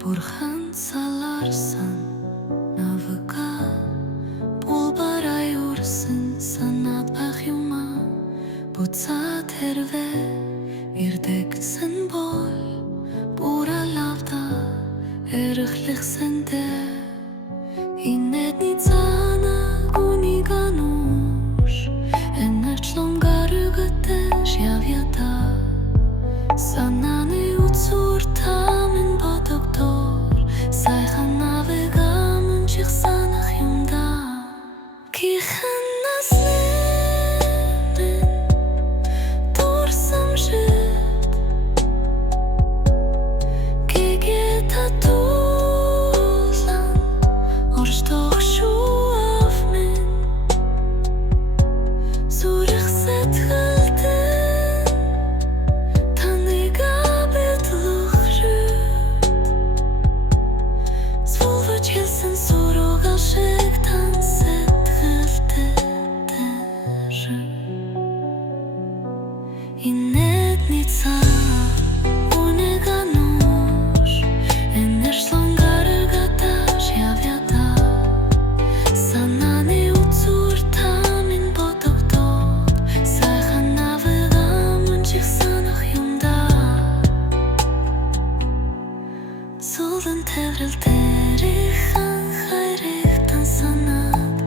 Бурхан саларсан навыка булбарай урсан санаад байх юма буцаад хэрвээ ирдэгсэн бол бура лавда эрхлэхсэндээ инэдний цаана гунигануш энерчлон гарыгатэж явята санааны үзүр тамин бодогдоор сайхан навыгамын чихсанах юмда кихэн наслэмэн дурсам жит гэгэ татуулан орштох шуав мен зүрх сэтгэлдэн таныг абидлах жит звулваж хэлсэн суруугал шиг тан сэтгэлдэн инэдний цаа гунигануш энерчлон гарыгатаж явята санааны үзүр тамин бодогдоод сайхан навыгамын чихсанах юмда зулан тэврэлтэрийн хайрыгтан санаад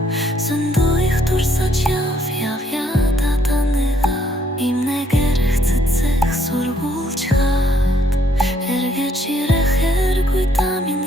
зөндөө их дурсаж явята таныга имнэгэрэх цэцэг сургуулж хаад эргэж ирэх хэрэггүй тамин